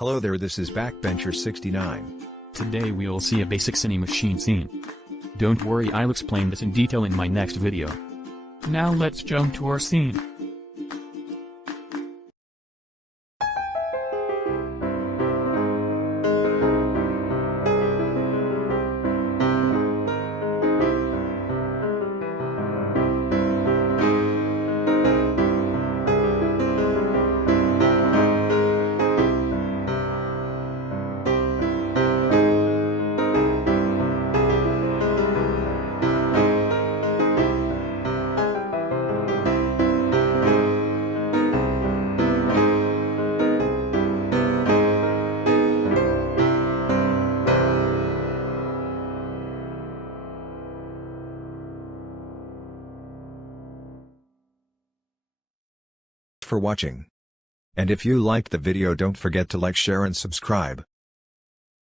Hello there, this is Backbencher69. Today we'll see a basic Cinemachine scene. Don't worry, I'll explain this in detail in my next video. Now let's jump to our scene. For watching. And if you liked the video, don't forget to like, share and subscribe.